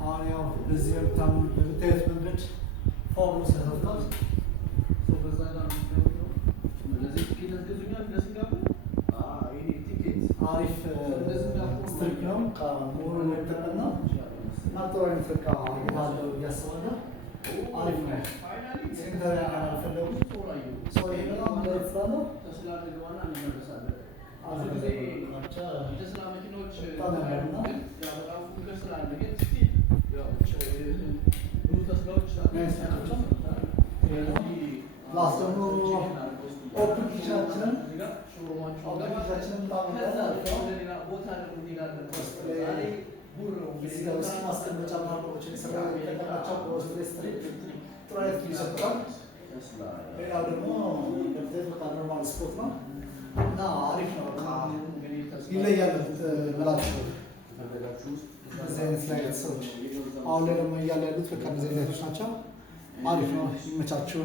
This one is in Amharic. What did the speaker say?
አሁን ያው በዚህ በምታዩት መንገድ ፎርሙ ተሰርቷል። በዛ ጋር ነው ለዚህ ቲኬት ገዙኛል ለሲንጋፖር አሪፍ ስትሪፕ ነው። ከመሆኑ የተጠቀና እና ጥሩ አይነት በቃ ባለው እያስባለሁ አሪፍ ነው። ሴንተር ያልፈለጉ ሰው ይሄ በጣም ስራ ነው። ተስላ ልግባና እንመለሳለን። ብዙ ጊዜ ተስላ መኪኖች በጣም ፉክክር ስላለ ግን ብዙ ተስላዎች ላስ ደግሞ ኦፕን ኪችናችንን እዚህ ጋር ውስጥ ማስቀመጫ ማርቆችን የሰራ የሚጠቀማቸው በውስጥ ላይ ስትሪፕ ጥሩ አይነት ይሰጥራል። ሌላው ደግሞ እንደምታዩት በቃ ኖርማል ስፖርት ነው እና አሪፍ ነው። በቃ ይለያል ምላችሁ እዚህ አይነት ላይ ሰዎች አሁን ላይ ደግሞ እያለ ያሉት በቃ እነዚህ አይነቶች ናቸው። አሪፍ ነው፣ ይመቻችሁ።